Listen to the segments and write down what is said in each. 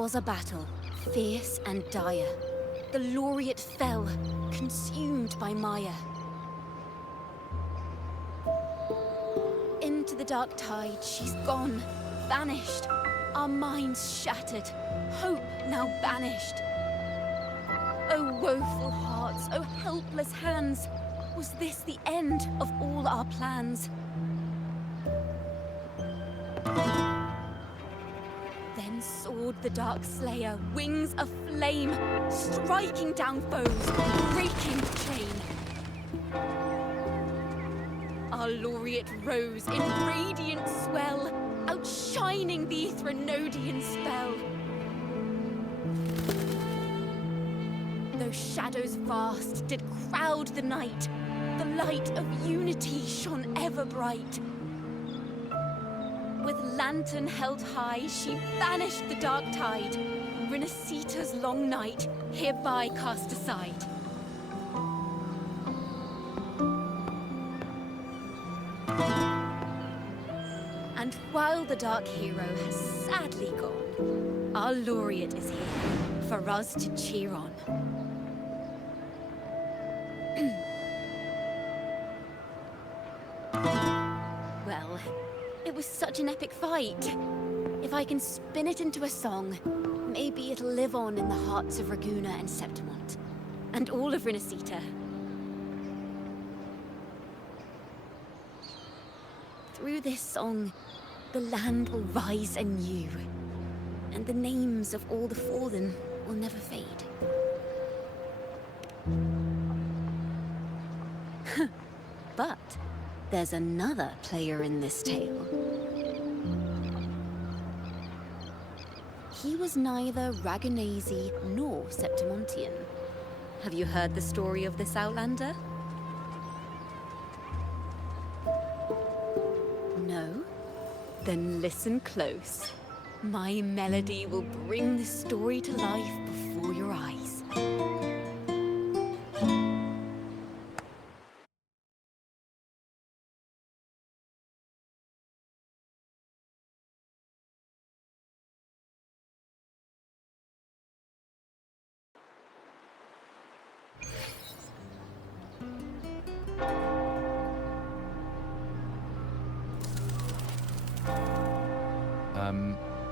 was a battle, fierce and dire. The laureate fell, consumed by mire. Into the dark tide, she's gone, vanished. Our minds shattered, hope now banished. Oh woeful hearts, oh helpless hands, was this the end of all our plans? Then soared the dark slayer, wings aflame, striking down foes, breaking the chain. Our laureate rose in radiant swell, outshining the Threnodian spell. Though shadows vast did crowd the night, the light of unity shone ever bright. With lantern held high, she banished the dark tide, Rinascita's long night, hereby cast aside. And while the dark hero has sadly gone, our laureate is here for us to cheer on. Well, it was such an epic fight. If I can spin it into a song, maybe it'll live on in the hearts of Raguna and Septimont, and all of Rinascita. Through this song, the land will rise anew, and the names of all the fallen will never fade. But there's another player in this tale. He was neither Raganese nor Septimontian. Have you heard the story of this outlander? No? Then listen close. My melody will bring the story to life before your eyes.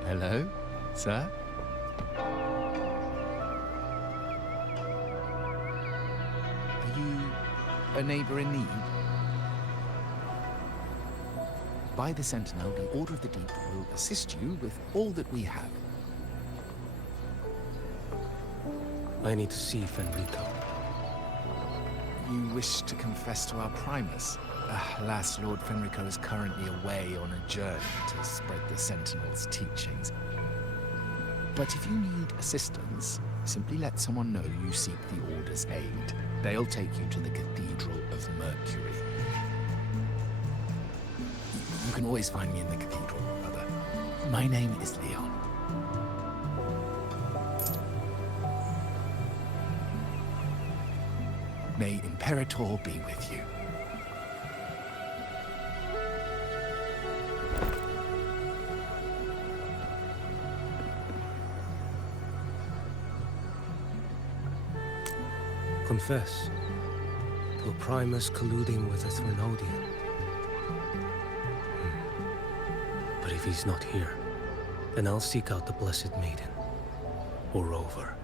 Hello, sir? Are you a neighbor in need? By the Sentinel, the Order of the Deep will assist you with all that we have. I need to see Fenrico. You wish to confess to our Primus? Alas, Lord Fenrico is currently away on a journey to spread the Sentinel's teachings. But if you need assistance, simply let someone know you seek the Order's aid. They'll take you to the Cathedral of Mercury. You can always find me in the Cathedral, brother. My name is Leon. May Imperator be with you. Confess. To a Primus colluding with a Threnodian. But if he's not here, then I'll seek out the Blessed Maiden. Or Rover.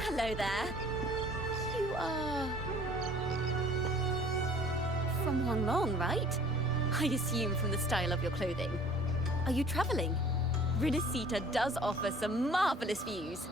Hello there. You are... from Huanglong, right? I assume from the style of your clothing. Are you traveling? Rinascita does offer some marvelous views.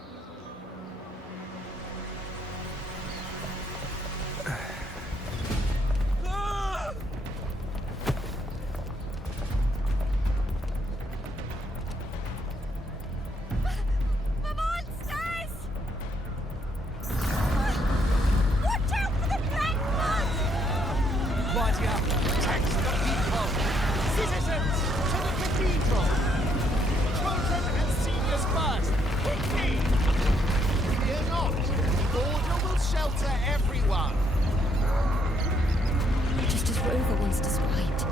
Citizens, to the cathedral! Children and seniors first! Quickly! once described.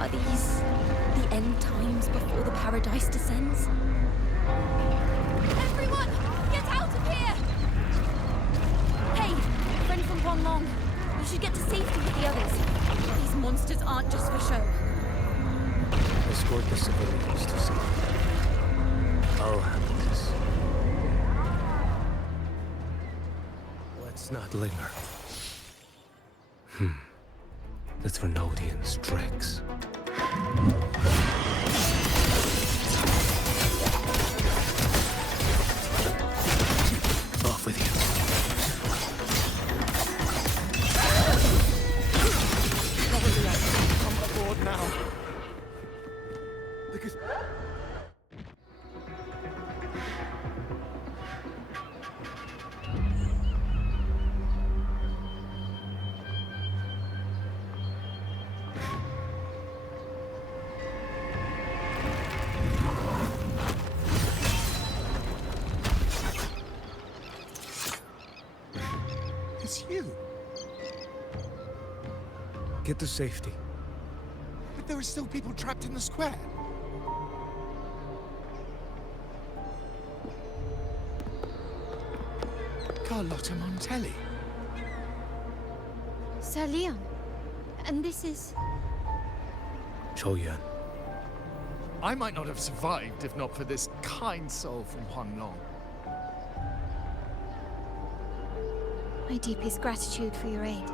Are these the end times before the paradise descends? Everyone, get out of here! Hey, friend from Huanglong. You should get to safety with the others. These monsters aren't just for show. Escort the civilians to safety. I'll handle this. Let's not linger. The Trinodians' tricks. Off with you. Probably I should come aboard now. Because... It's you. Get to safety. But there are still people trapped in the square. Carlotta Montelli. Sir Leon. And this is... Choyan. I might not have survived if not for this kind soul from Huanglong. My deepest gratitude for your aid.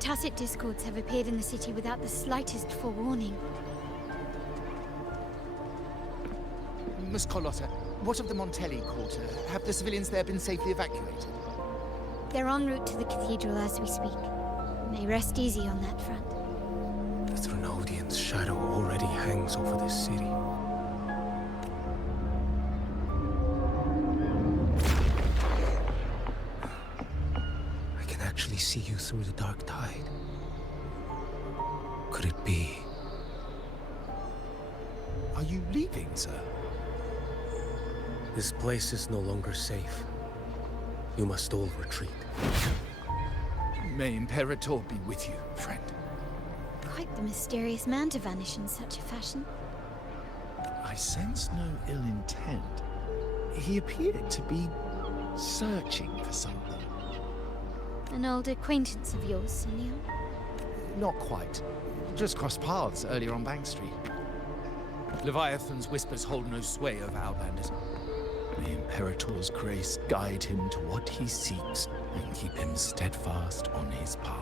Tacit discords have appeared in the city without the slightest forewarning. Miss Carlotta, what of the Montelli quarter? Have the civilians there been safely evacuated? They're en route to the cathedral as we speak. May rest easy on that front. The Trinodians' shadow already hangs over this city. I can actually see you through the dark tide. Could it be? Are you leaving, sir? This place is no longer safe. You must all retreat. May Imperator be with you, friend. Quite the mysterious man to vanish in such a fashion. I sense no ill intent. He appeared to be searching for something. An old acquaintance of yours, Sir Leon? Not quite. Just crossed paths earlier on Bank Street. Leviathan's whispers hold no sway over Outlanders. May Imperator's grace guide him to what he seeks and keep him steadfast on his path.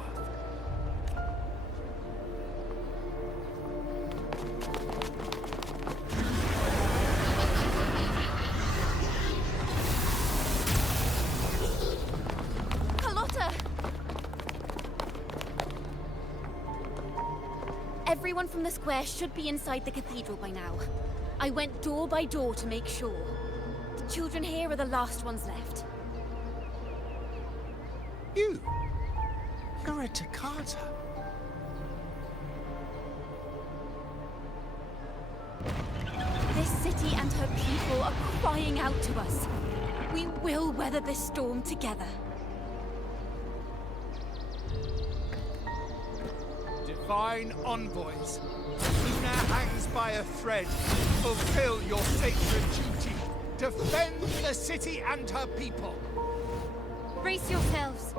Carlotta! Everyone from the square should be inside the cathedral by now. I went door by door to make sure. The children here are the last ones left. You? You're a Takata. This city and her people are crying out to us. We will weather this storm together. Divine envoys, Luna hangs by a thread. Fulfill your sacred duty. Defend the city and her people. Brace yourselves.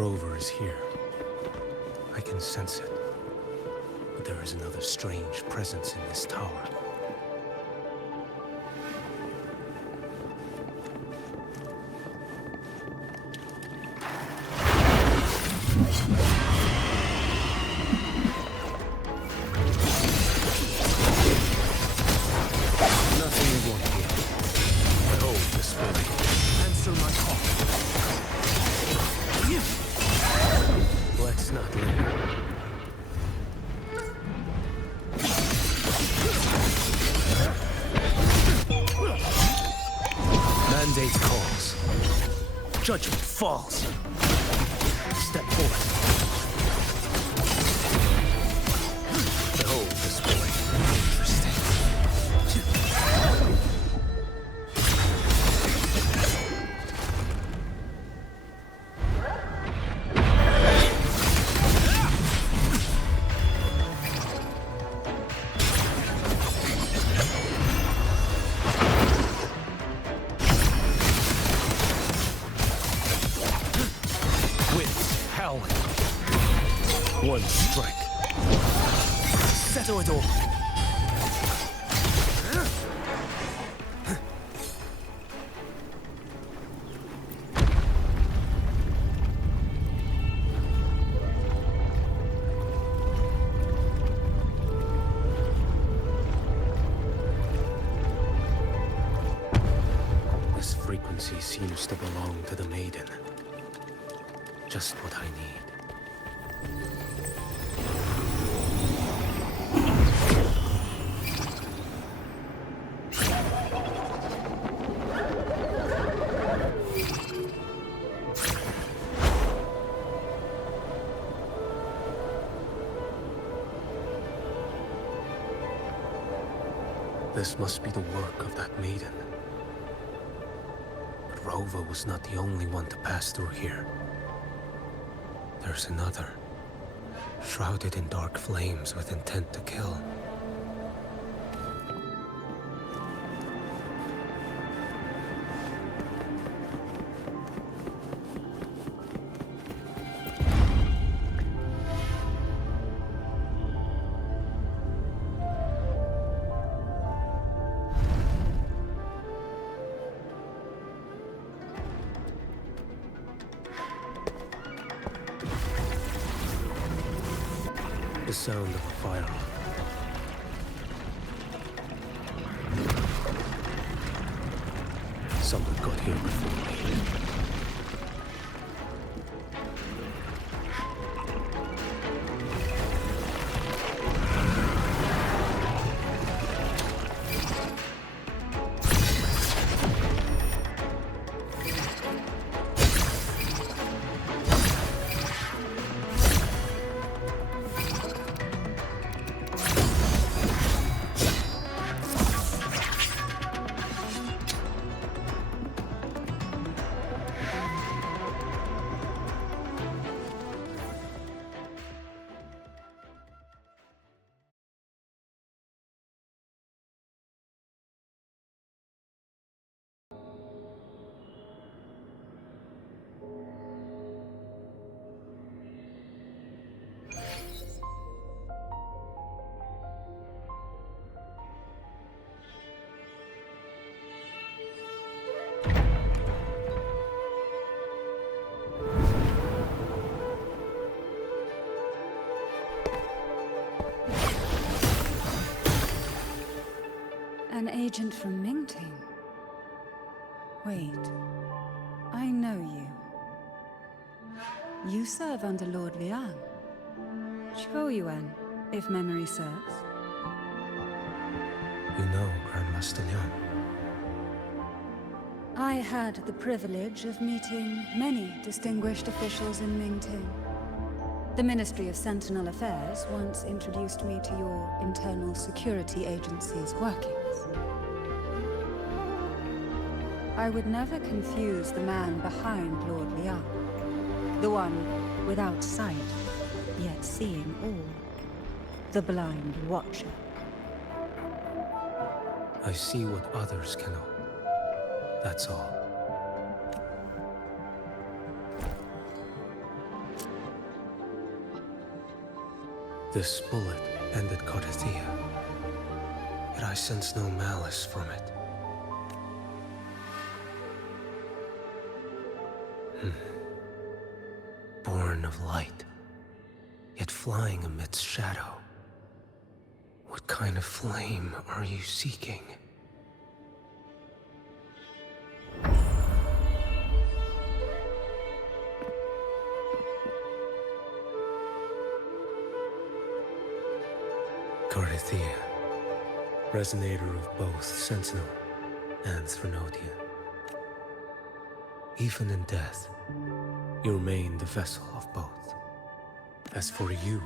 Rover is here. I can sense it. But there is another strange presence in this tower. Nothing we want here. Behold the spirit. Answer my call. Let's not linger. Mandate calls. Judgment falls. Step forth. Behold the spirit. Interesting. Howling. One strike. Settle it all. This frequency seems to belong to the maiden. Just what I need. This must be the work of that maiden. But Rova was not the only one to pass through here. There's another, shrouded in dark flames with intent to kill. The sound of a fire. Someone got here before me. An agent from Mingting? Wait, I know you. You serve under Lord Liang. Choyuan, if memory serves. You know Grandmaster Liang. I had the privilege of meeting many distinguished officials in Mingting. The Ministry of Sentinel Affairs once introduced me to your internal security agency's workings. I would never confuse the man behind Lord Liang. The one without sight, yet seeing all. The blind watcher. I see what others cannot. That's all. This bullet ended Cardathia, yet I sense no malice from it. Born of light, yet flying amidst shadow. What kind of flame are you seeking? Cardathia, resonator of both Sentinel and Threnodian. Even in death, you remain the vessel of both. As for you,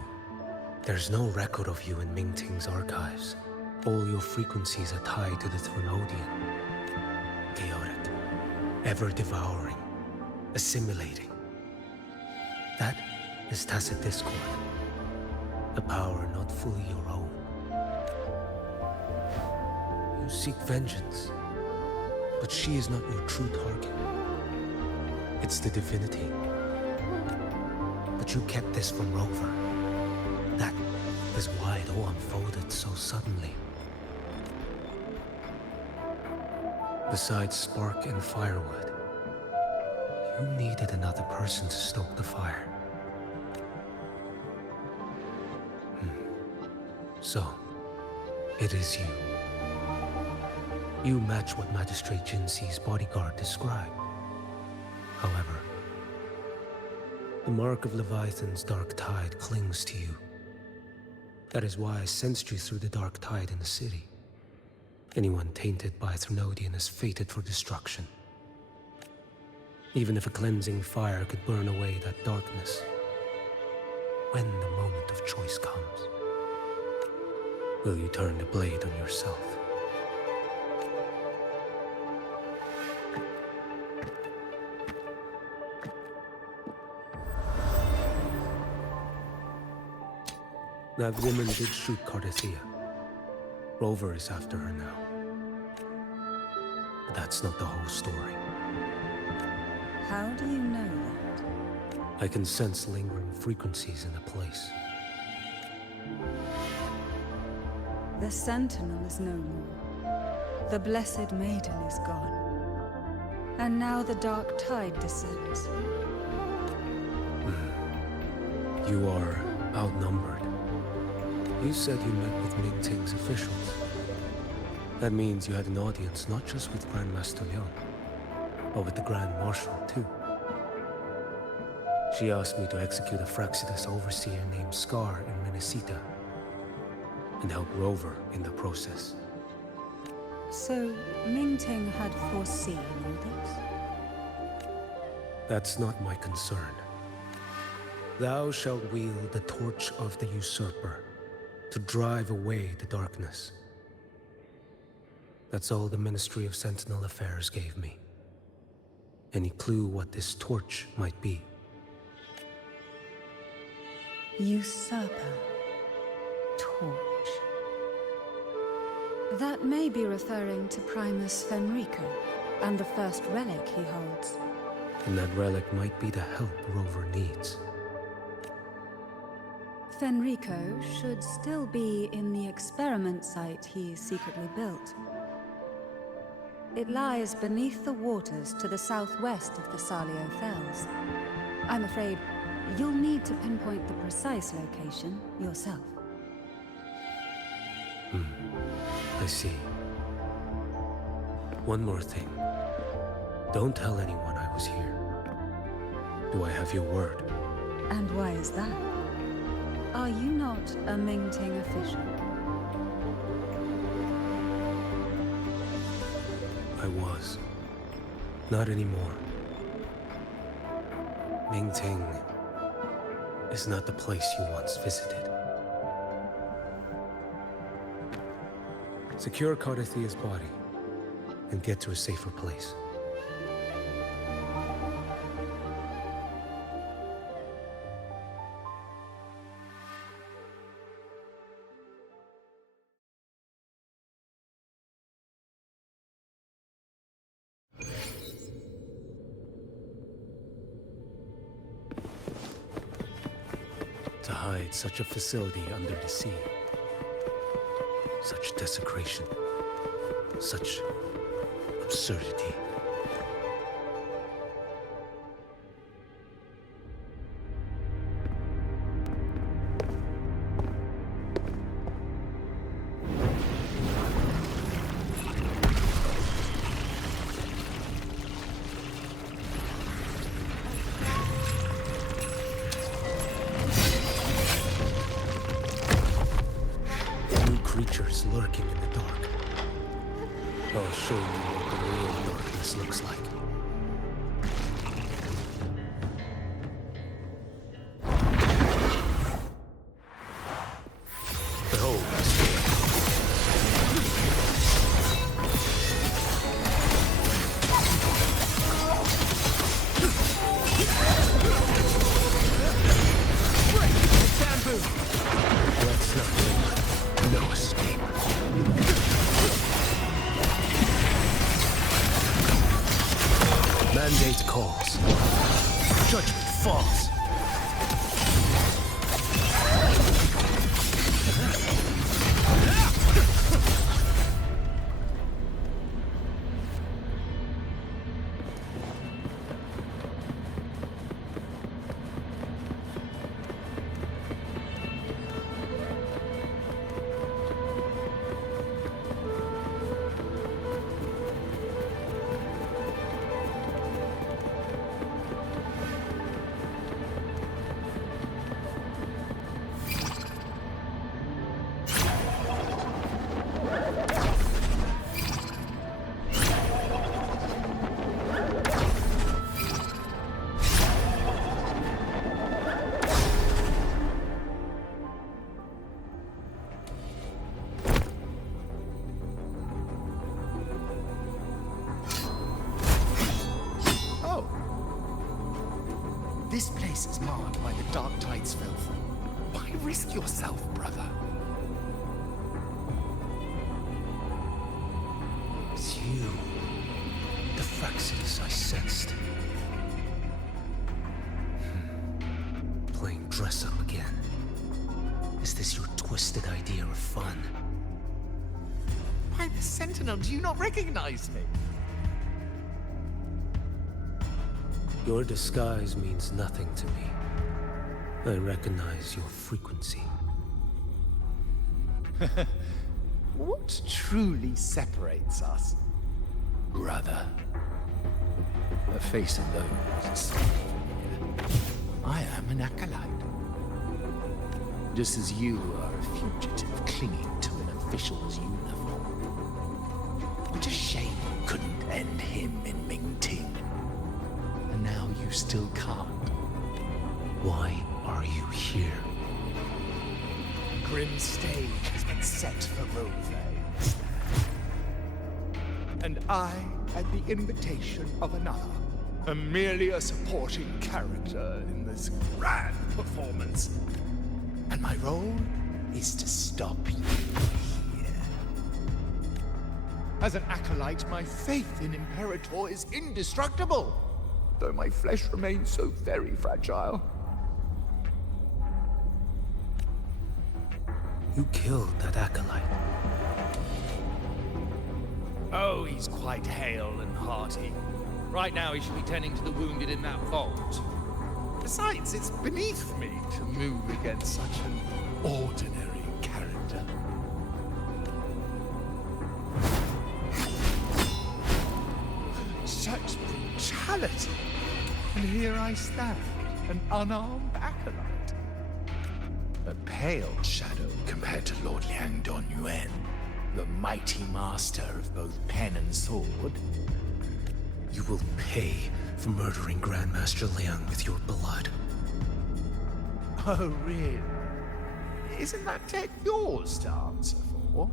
there's no record of you in Mingting's archives. All your frequencies are tied to the Threnodian. Chaotic, ever-devouring, assimilating. That is tacit discord. A power not fully your own. You seek vengeance, but she is not your true target. It's the divinity. But you kept this from Rover. That is why it all unfolded so suddenly. Besides spark and firewood, you needed another person to stoke the fire. So, it is you. You match what Magistrate Jinxi's bodyguard described. However, the mark of Leviathan's dark tide clings to you. That is why I sensed you through the dark tide in the city. Anyone tainted by Threnodian is fated for destruction. Even if a cleansing fire could burn away that darkness, when the moment of choice comes, will you turn the blade on yourself? That woman did shoot Cardathia. Rover is after her now. But that's not the whole story. How do you know that? I can sense lingering frequencies in a place. The Sentinel is no more. The Blessed Maiden is gone. And now the dark tide descends. You are outnumbered. You said you met with Mingting's officials. That means you had an audience not just with Grandmaster Leon, but with the Grand Marshal too. She asked me to execute a Fraxidus overseer named Scar in Rinascita, and help Rover in the process. So, Mingting had foreseen all this? That's not my concern. Thou shalt wield the torch of the usurper to drive away the darkness. That's all the Ministry of Sentinel Affairs gave me. Any clue what this torch might be? Usurper. Torch. That may be referring to Primus Fenrico and the first relic he holds. And that relic might be the help Rover needs. Fenrico should still be in the experiment site he secretly built. It lies beneath the waters to the southwest of the Salio Fells. I'm afraid you'll need to pinpoint the precise location yourself. I see. One more thing. Don't tell anyone I was here. Do I have your word? And why is that? Are you not a Mingting official? I was. Not anymore. Mingting is not the place you once visited. Secure Cardathia's body and get to a safer place. To hide such a facility under the sea. Such desecration. Such absurdity. Creatures lurking in the dark. I'll show you what the real darkness looks like. Behold this fear. Let's not win. No escape. Mandate calls. Judgment falls. This place is marred by the Dark Tide's filth. Why risk yourself, brother? It's you. The Fraxes I sensed. Playing dress up again. Is this your twisted idea of fun? Why the Sentinel? Do you not recognize me? Your disguise means nothing to me. I recognize your frequency. What truly separates us, brother? Her face alone was familiar. I am an acolyte. Just as you are a fugitive clinging to an official's uniform. What a shame you couldn't end him in Mingting. And now you still can't. Why are you here? The grim stage has been set for Rovay. And I, at the invitation of another, am merely a supporting character in this grand performance. And my role is to stop you here. As an acolyte, my faith in Imperator is indestructible, though my flesh remains so very fragile. You killed that acolyte. Oh, he's quite hale and hearty. Right now he should be tending to the wounded in that vault. Besides, it's beneath me to move against such an ordinary character. Such brutality! And here I stand, an unarmed acolyte. A pale shadow compared to Lord Liang Don Yuan, the mighty master of both pen and sword. You will pay for murdering Grandmaster Liang with your blood. Oh, really? Isn't that tech yours to answer for?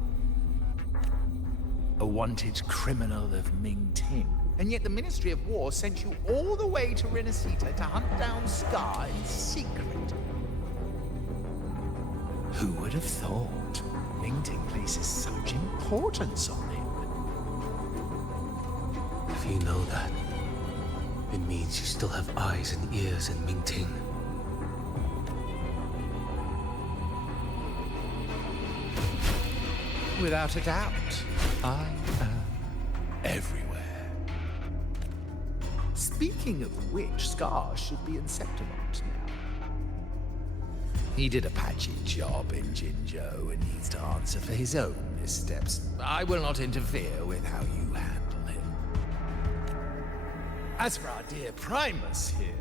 A wanted criminal of Mingting. And yet the Ministry of War sent you all the way to Rinascita to hunt down Scar in secret. Who would have thought Mingting places such importance on him? If you know that, it means you still have eyes and ears in Mingting. Without a doubt, I am everywhere. Speaking of which, Scar should be in Septimont now. He did a patchy job in Jinzhou and needs to answer for his own missteps. I will not interfere with how you handle him. As for our dear Primus here,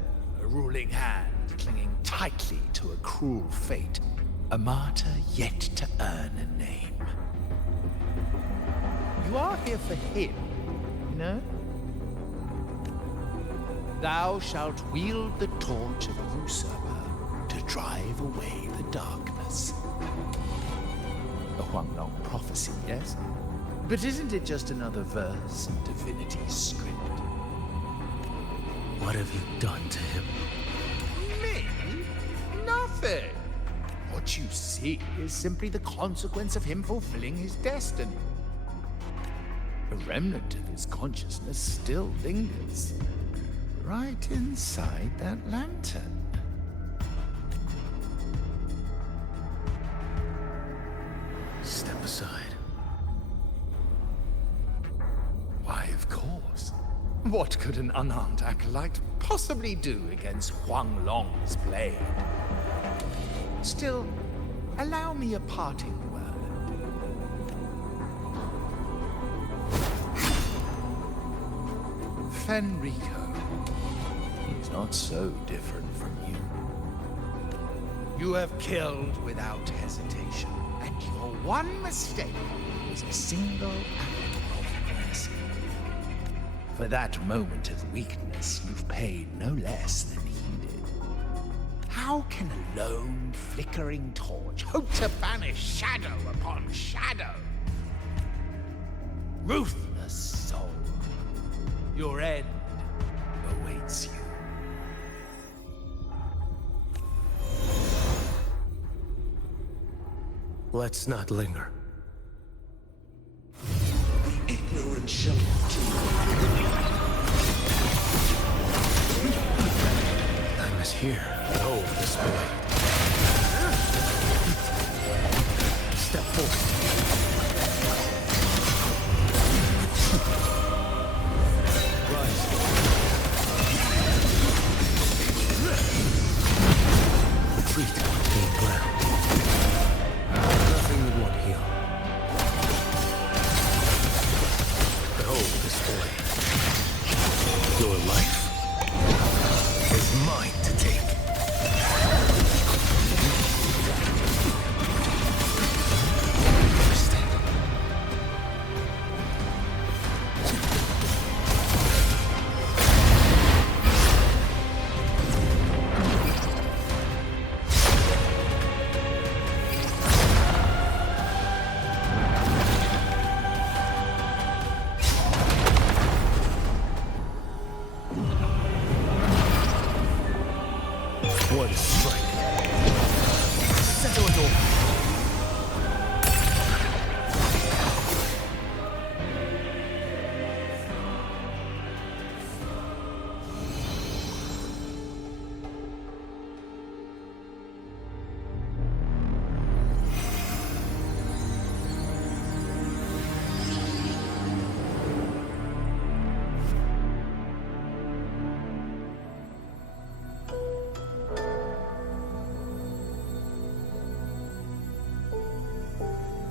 a ruling hand clinging tightly to a cruel fate, a martyr yet to earn a name. You are here for him, no? Thou shalt wield the torch of a usurper to drive away the darkness. A Huanglong prophecy, yes? But isn't it just another verse in Divinity's script? What have you done to him? Me? Nothing. What you see is simply the consequence of him fulfilling his destiny. A remnant of his consciousness still lingers, right inside that lantern. Step aside. Why, of course. What could an unarmed acolyte possibly do against Huanglong's blade? Still, allow me a parting word. Fenrico, he's not so different from you. You have killed without hesitation, and your one mistake was a single act of mercy. For that moment of weakness, you've paid no less than he did. How can a lone, flickering torch hope to banish shadow upon shadow? Ruthless soul, your end awaits you. Let's not linger. The ignorant shall Time is here. Behold this blade. Step forward. Retreat, gain ground. Nothing would want heal. Behold this blade. Your life is mine to take. Understand? One strike. Settle it all.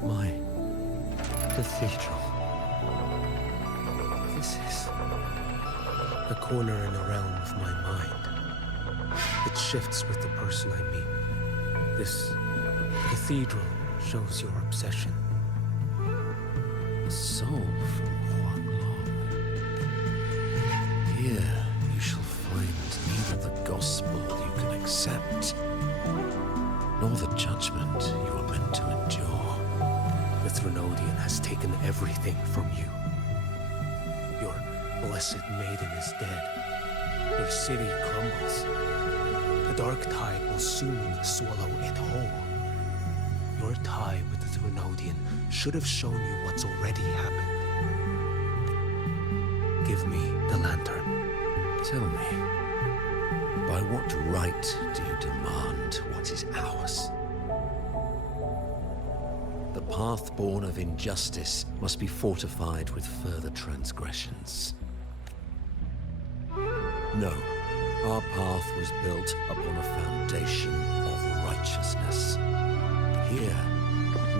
My cathedral. This is a corner in the realm of my mind. It shifts with the person I meet. This cathedral shows your obsession. a soul from Huanglong. Here you shall find neither the gospel you can accept, nor the judgment you are meant to endure. The Threnodian has taken everything from you. Your blessed maiden is dead. Your city crumbles. The dark tide will soon swallow it whole. Your tie with the Threnodian should have shown you what's already happened. Give me the lantern. Tell me, by what right do you demand what is ours? The path born of injustice must be fortified with further transgressions. No, our path was built upon a foundation of righteousness. Here,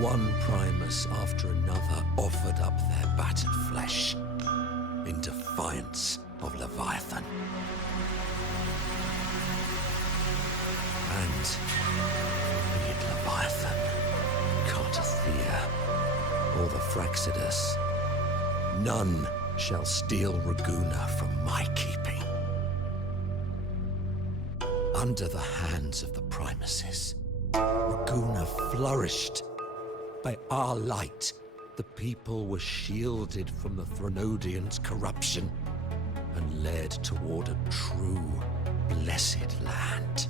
one Primus after another offered up their battered flesh in defiance of Leviathan. And be it Leviathan, Cartathea, or the Fraxidus, none shall steal Raguna from my keeping. Under the hands of the Primuses, Raguna flourished. By our light, the people were shielded from the Threnodians' corruption and led toward a true, blessed land.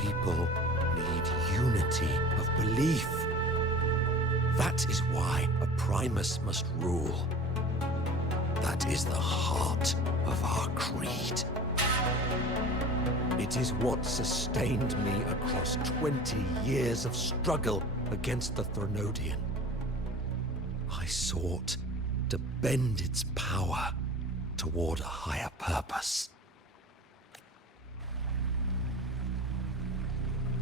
People need unity of belief. That is why a Primus must rule. That is the heart of our creed. It is what sustained me across 20 years of struggle against the Threnodian. I sought to bend its power toward a higher purpose.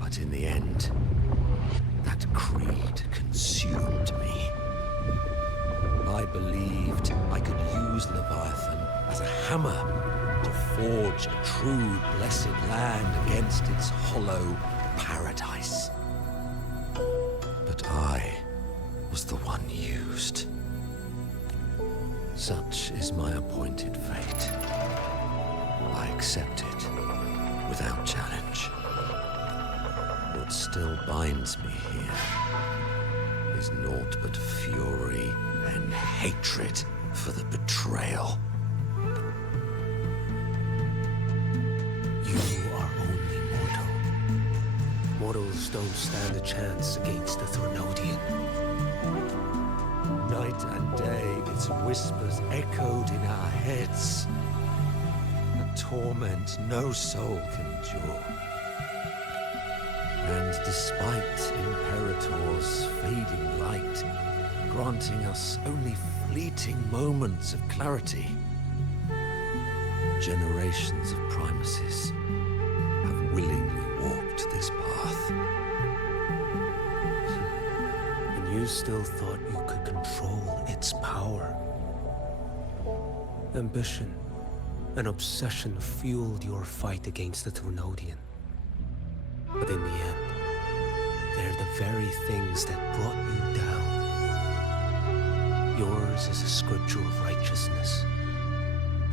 But in the end, that creed consumed me. I believed I could use Leviathan as a hammer to forge a true blessed land against its hollow paradise. But I was the one used. Such is my appointed fate. I accept it without challenge. What still binds me here is naught but fury and hatred for the betrayal. You are only mortal. Mortals don't stand a chance against the Threnodian. Night and day, its whispers echoed in our heads. A torment no soul can endure. And despite Imperator's fading light, granting us only fleeting moments of clarity, generations of Primuses have willingly walked this path. And you still thought you could control its power. Ambition and obsession fueled your fight against the Threnodian. But in the end, they're the very things that brought you down. Yours is a scripture of righteousness,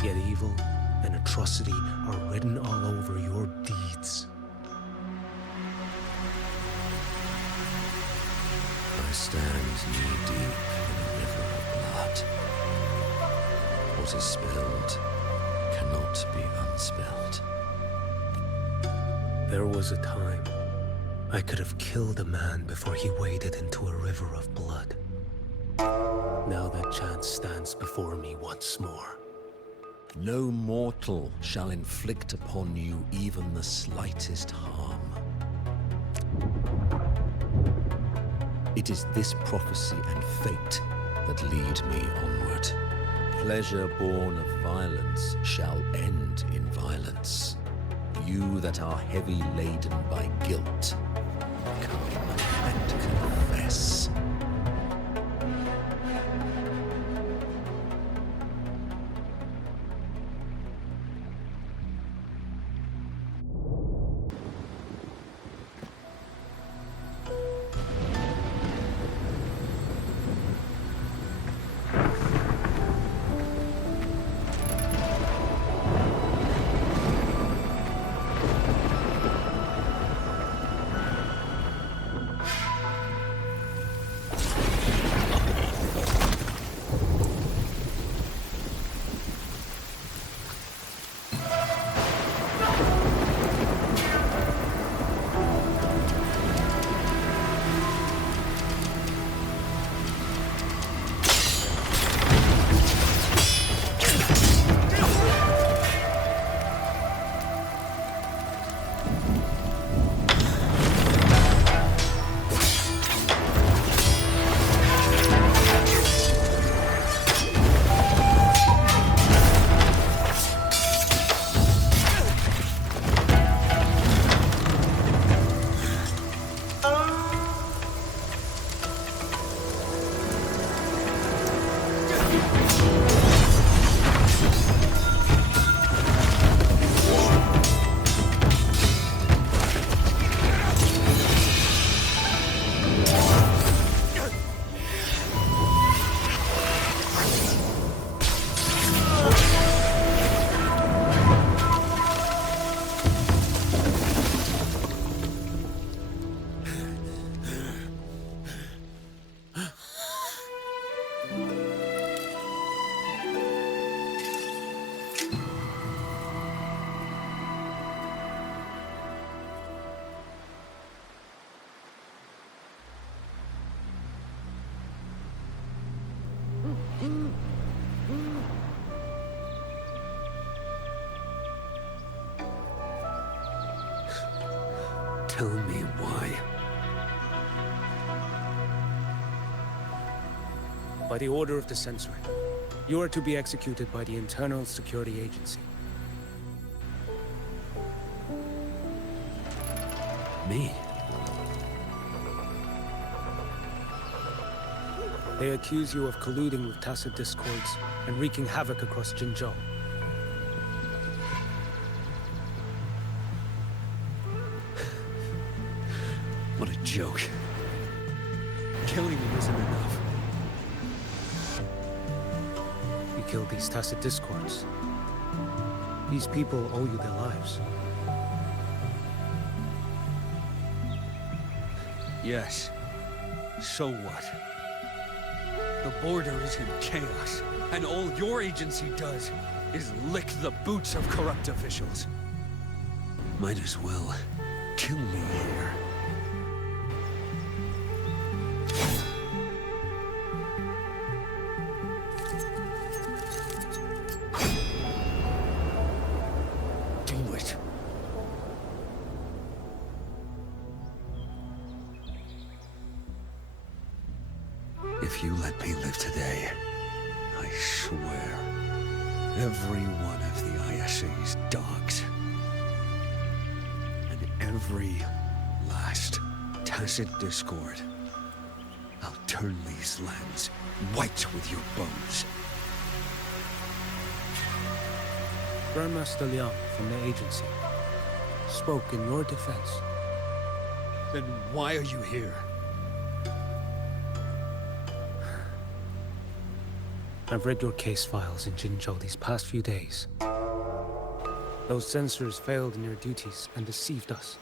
yet evil and atrocity are written all over your deeds. I stand knee-deep in a river of blood. What is spilled cannot be unspilled. There was a time I could have killed a man before he waded into a river of blood. Now that chance stands before me once more. No mortal shall inflict upon you even the slightest harm. It is this prophecy and fate that lead me onward. Pleasure born of violence shall end in violence. You that are heavy laden by guilt, come and confess. Tell me why. By the order of the Censor, you are to be executed by the Internal Security Agency. Me? They accuse you of colluding with tacit discords and wreaking havoc across Jinzhou. What a joke. Killing them isn't enough. You killed these tacit discords. These people owe you their lives. Yes. So what? The border is in chaos, and all your agency does is lick the boots of corrupt officials. Might as well kill me here. Do it. If you let me live today, I swear, every one of the ISA's dogs, and every last tacit discord, I'll turn these lands white with your bones. Grandmaster Liang from the agency spoke in your defense. Then why are you here? I've read your case files in Jinzhou these past few days. Those censors failed in their duties and deceived us.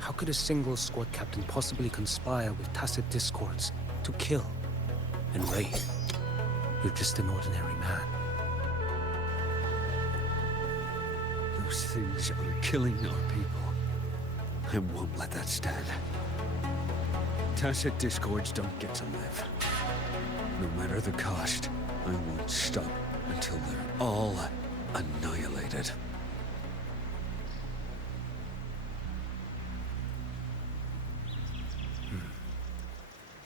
How could a single squad captain possibly conspire with tacit discords to kill and raid? You're just an ordinary man. Those things are killing our people. I won't let that stand. Tacit discords don't get to live. No matter the cost, I won't stop until they're all annihilated.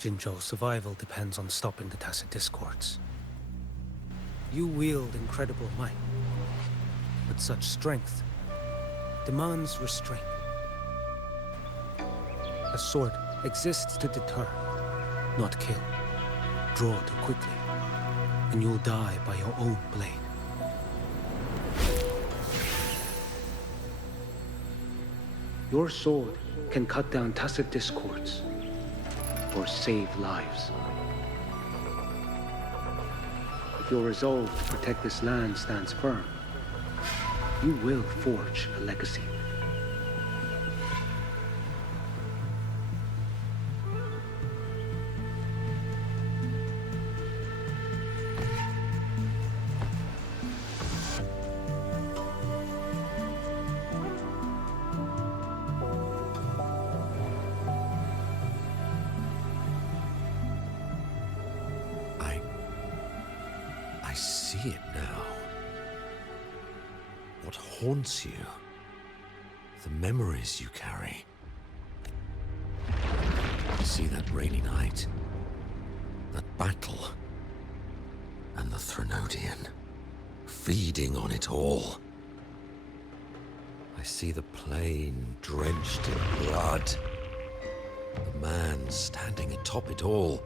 Jinzhou's survival depends on stopping the tacit discords. You wield incredible might, but such strength demands restraint. A sword exists to deter, not kill. Draw too quickly, and you'll die by your own blade. Your sword can cut down tacit discords, or save lives. If your resolve to protect this land stands firm, you will forge a legacy. I see it now. What haunts you? The memories you carry. I see that rainy night, that battle, and the Threnodian, feeding on it all. I see the plain drenched in blood, the man standing atop it all,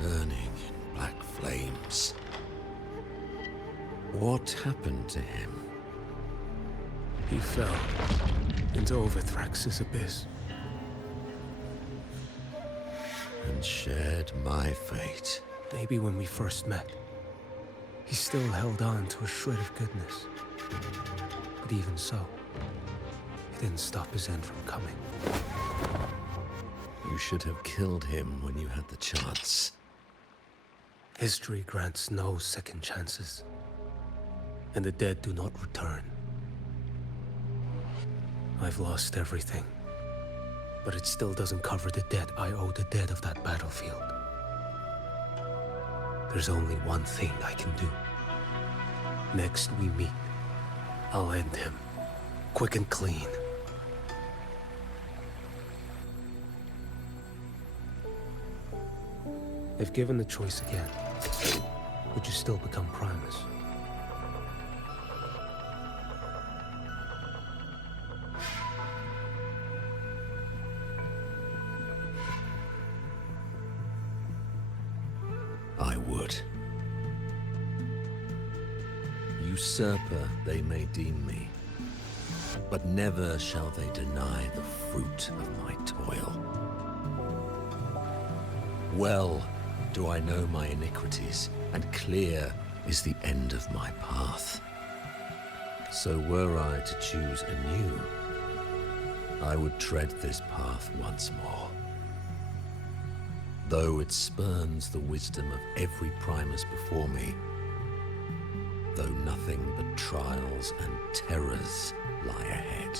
burning in black flames. What happened to him? He fell into Overthrax's abyss. And shared my fate. Maybe when we first met, he still held on to a shred of goodness. But even so, it didn't stop his end from coming. You should have killed him when you had the chance. History grants no second chances, and the dead do not return. I've lost everything, but it still doesn't cover the debt I owe the dead of that battlefield. There's only one thing I can do. Next we meet, I'll end him quick and clean. If given the choice again, would you still become Primus? I would. Usurper they may deem me, but never shall they deny the fruit of my toil. Well do I know my iniquities, and clear is the end of my path. So were I to choose anew, I would tread this path once more. Though it spurns the wisdom of every Primus before me, though nothing but trials and terrors lie ahead.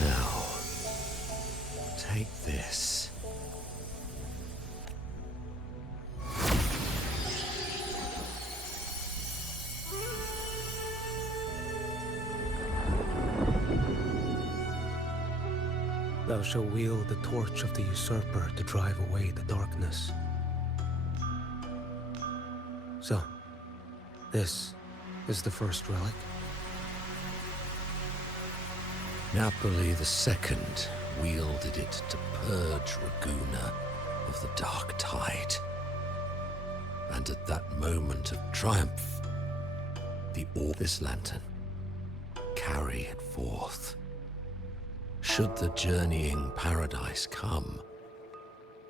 Now, take this. Thou shalt wield the torch of the usurper to drive away the darkness. So, this is the first relic? Napoli II wielded it to purge Raguna of the dark tide. And at that moment of triumph, this lantern, carry it forth. Should the journeying paradise come,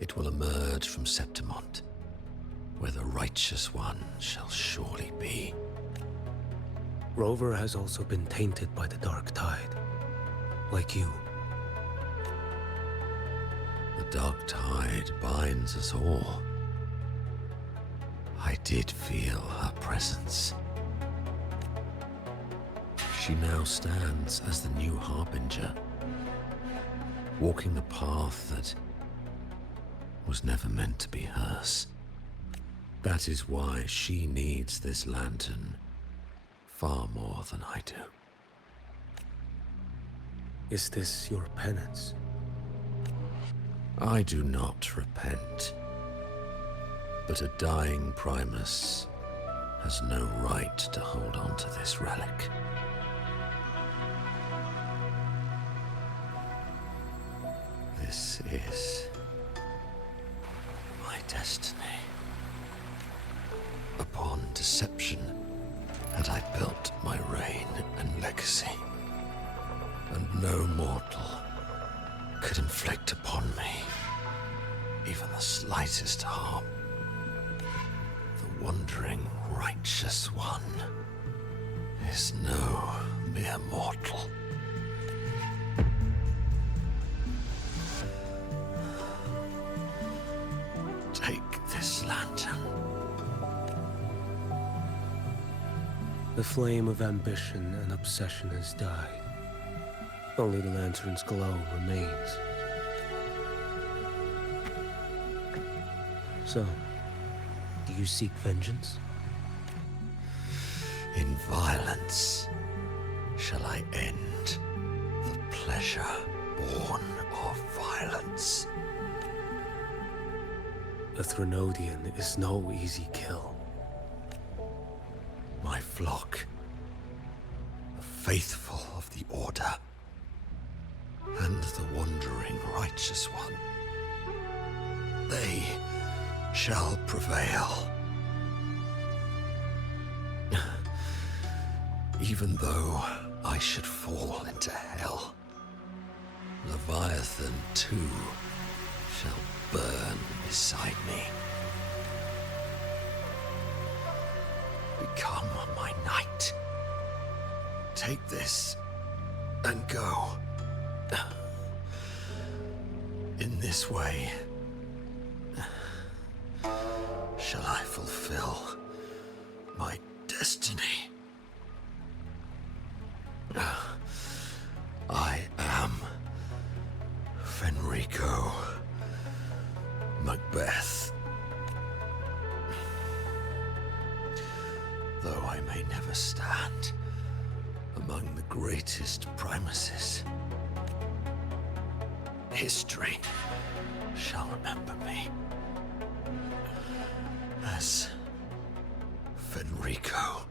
it will emerge from Septimont, where the righteous one shall surely be. Rover has also been tainted by the dark tide, like you. The dark tide binds us all. I did feel her presence. She now stands as the new harbinger, walking the path that was never meant to be hers. That is why she needs this lantern far more than I do. Is this your penance? I do not repent, but a dying Primus has no right to hold on to this relic. This is my destiny. Upon deception had I built my reign and legacy, and no mortal could inflict upon me even the slightest harm. The wandering righteous one is no mere mortal. Take this lantern. The flame of ambition and obsession has died. Only the lantern's glow remains. So, do you seek vengeance? In violence shall I end the pleasure born of violence. A Threnodian is no easy kill. My flock, the faithful of the Order, and the wandering righteous one, they shall prevail. Even though I should fall into hell, Leviathan too shall burn beside me. Become my knight. Take this and go. In this way, shall I fulfill my destiny. I am Fenrico Macbeth. Though I may never stand among the greatest primuses. History shall remember me as Fenrico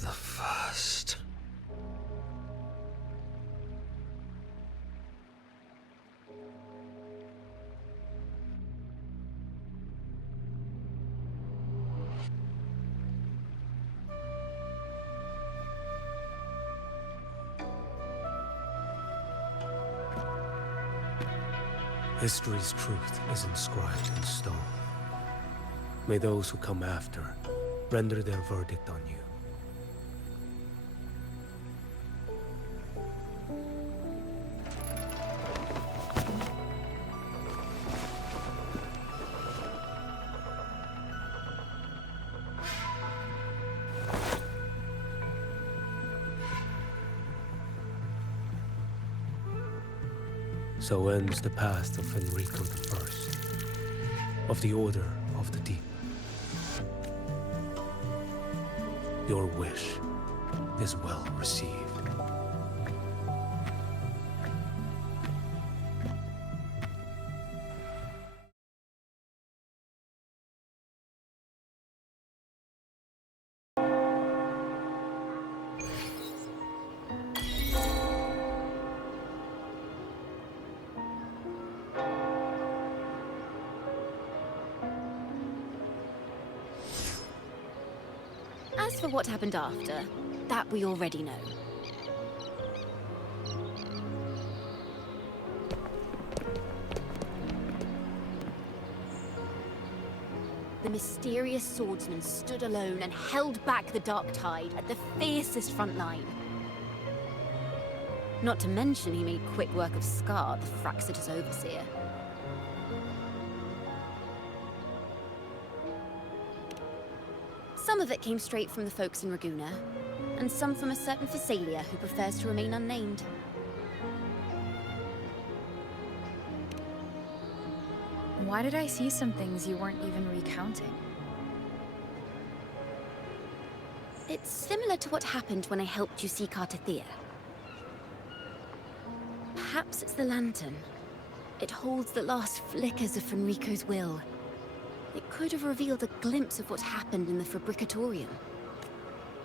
the First. History's truth is inscribed in stone. May those who come after render their verdict on you. So ends the past of Fenrico I, of the Order of the Deep. Your wish is well received. As for what happened after, that we already know. The mysterious swordsman stood alone and held back the dark tide at the fiercest front line. Not to mention he made quick work of Scar, the Fraxita's overseer. Some of it came straight from the folks in Raguna, and some from a certain Phasalia who prefers to remain unnamed. Why did I see some things you weren't even recounting? It's similar to what happened when I helped you seek Artathea. Perhaps it's the lantern. It holds the last flickers of Fenrico's will. It could have revealed a glimpse of what happened in the Fabricatorium.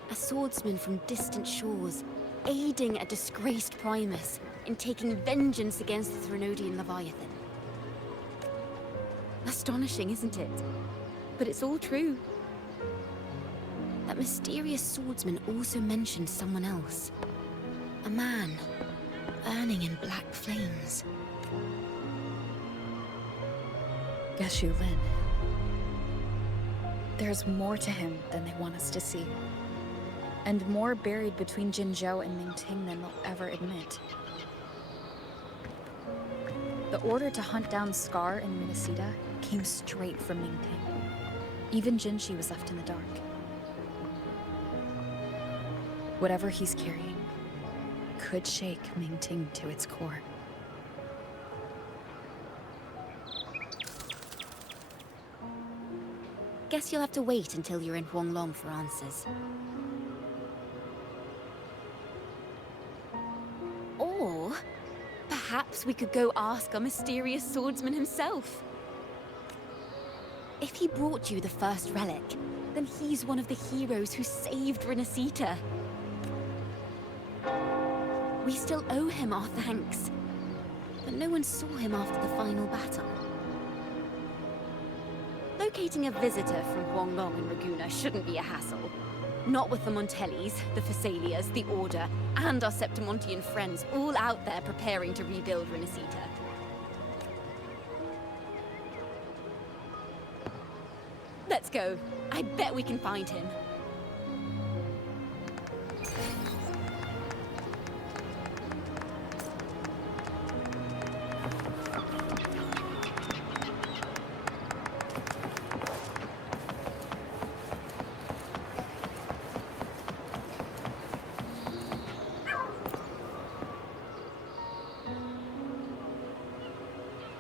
A swordsman from distant shores, aiding a disgraced Primus in taking vengeance against the Threnodian Leviathan. Astonishing, isn't it? But it's all true. That mysterious swordsman also mentioned someone else. A man, burning in black flames. Geshu Lin. There's more to him than they want us to see. And more buried between Jinzhou and Mingting than they'll ever admit. The order to hunt down Scar and Rinascita came straight from Mingting. Even Jinshi was left in the dark. Whatever he's carrying could shake Mingting to its core. Guess you'll have to wait until you're in Huanglong for answers. Or perhaps we could go ask our mysterious swordsman himself. If he brought you the first relic, then he's one of the heroes who saved Rinascita. We still owe him our thanks, but no one saw him after the final battle. Locating a visitor from Huanglong and Raguna shouldn't be a hassle. Not with the Montellis, the Phasalias, the Order, and our Septimontian friends all out there preparing to rebuild Rinascita. Let's go. I bet we can find him.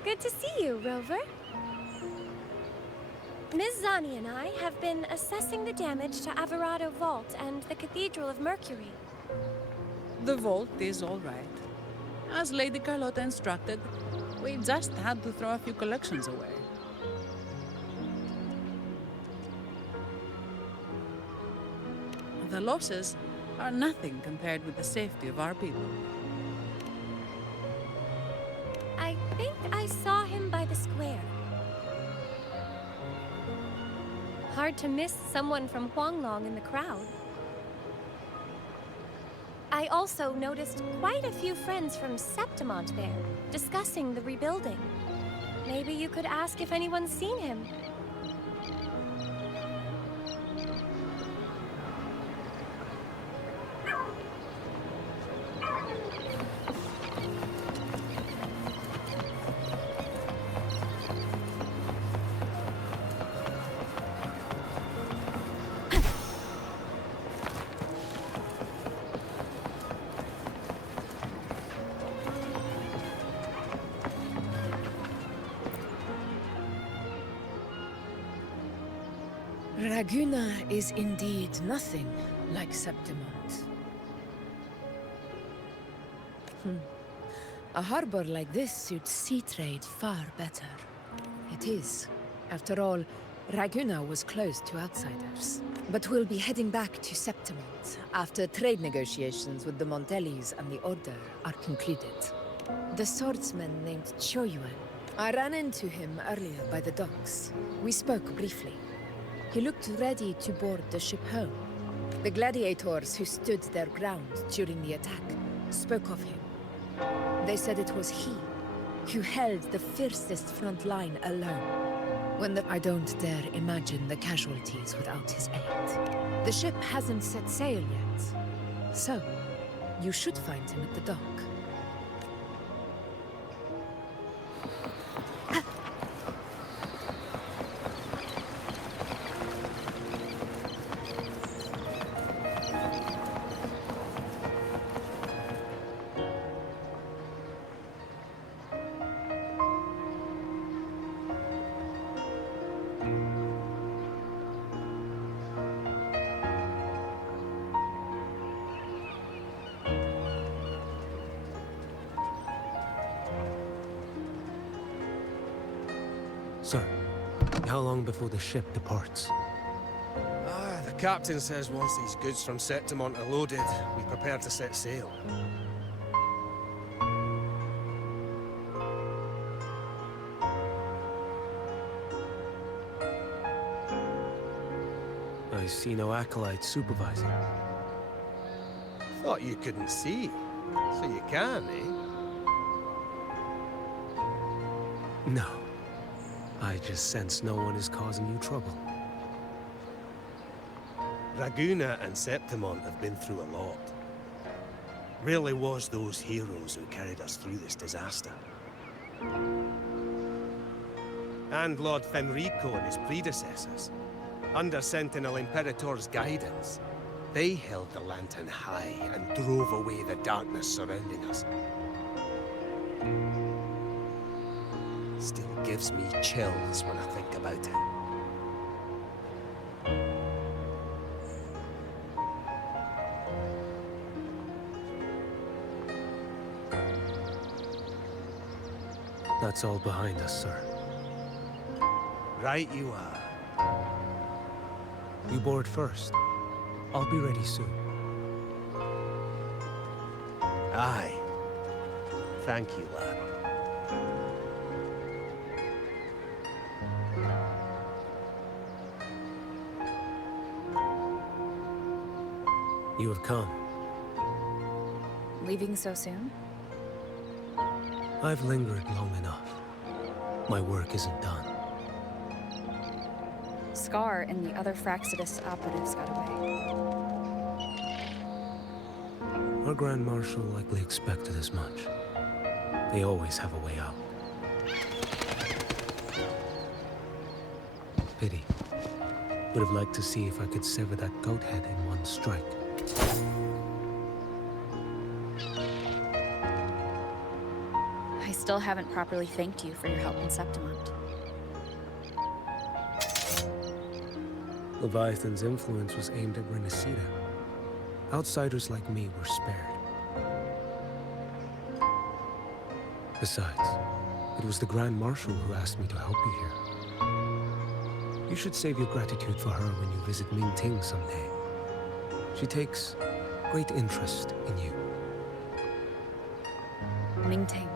Good to see you, Rover. Ms. Zani and I have been assessing the damage to Averado Vault and the Cathedral of Mercury. The vault is all right. As Lady Carlotta instructed, we just had to throw a few collections away. The losses are nothing compared with the safety of our people. I think I saw him by the square. Hard to miss someone from Huanglong in the crowd. I also noticed quite a few friends from Septimont there, discussing the rebuilding. Maybe you could ask if anyone's seen him. Raguna is indeed nothing like Septimont. A harbor like this suits sea trade far better. It is. After all, Raguna was closed to outsiders. But we'll be heading back to Septimont after trade negotiations with the Montellis and the Order are concluded. The swordsman named Choyuan. I ran into him earlier by the docks. We spoke briefly. He looked ready to board the ship home. The gladiators who stood their ground during the attack spoke of him. They said it was he who held the fiercest front line alone. I don't dare imagine the casualties without his aid. The ship hasn't set sail yet, so you should find him at the dock. Sir, how long before the ship departs? The captain says once these goods from Septimont are loaded, we prepare to set sail. I see no acolytes supervising. Thought you couldn't see, so you can, eh? No. I just sense no one is causing you trouble. Raguna and Septimont have been through a lot. Rarely was those heroes who carried us through this disaster. And Lord Fenrico and his predecessors, under Sentinel Imperator's guidance, they held the lantern high and drove away the darkness surrounding us. Still gives me chills when I think about it. That's all behind us, sir. Right you are. You board first. I'll be ready soon. Aye. Thank you, lad. You have come. Leaving so soon? I've lingered long enough. My work isn't done. Scar and the other Fraxidus operatives got away. Our Grand Marshal likely expected as much. They always have a way out. Pity. Would have liked to see if I could sever that goat head in one strike. I still haven't properly thanked you for your help in Septimont. Leviathan's influence was aimed at Rinascita. Outsiders like me were spared. Besides, it was the Grand Marshal who asked me to help you here. You should save your gratitude for her when you visit Mingting someday. She takes great interest in you. Mingting.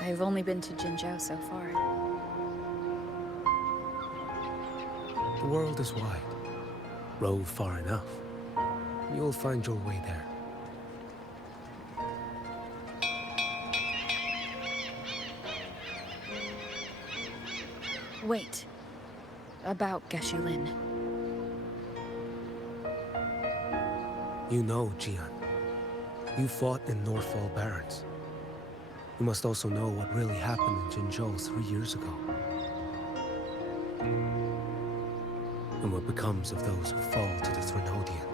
I've only been to Jinzhou so far. The world is wide. Rove far enough, and you'll find your way there. Wait. About Geshulin. You know, Jian. You fought in Northfall Barrens. You must also know what really happened in Jinzhou 3 years ago. And what becomes of those who fall to the Threnodian.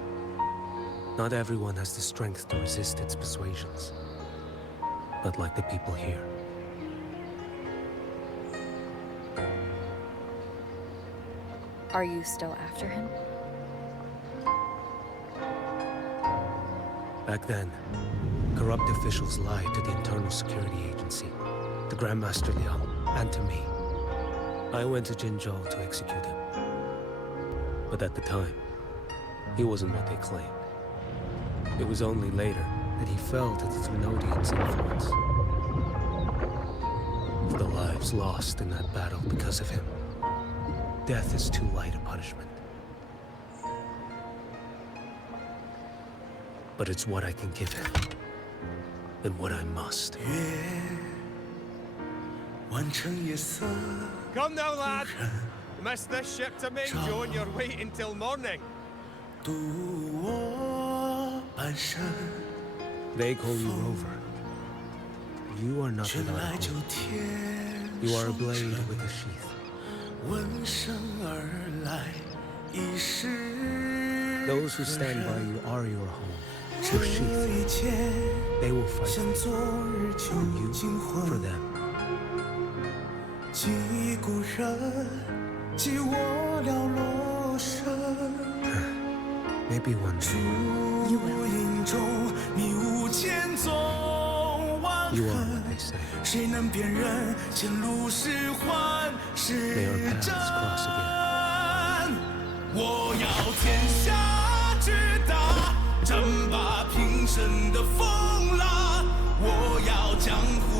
Not everyone has the strength to resist its persuasions. Not like the people here. Are you still after him? Back then, corrupt officials lied to the Internal Security Agency, to Grandmaster Liang, and to me. I went to Jinzhou to execute him. But at the time, he wasn't what they claimed. It was only later that he fell to the Threnodians' influence. For the lives lost in that battle because of him, death is too light a punishment. But it's what I can give him, and what I must. Come now, lad! Miss this ship to Mingzhou and you're waiting till morning. They call you Rover. You are not without hope. You are a blade with a sheath. Those who stand by you are your home. Your sheath. They will fight for you, and you for them. Maybe one day. You will. You are what they say. May our paths cross again. 我要天下之大，争霸平生的风浪，我要江湖。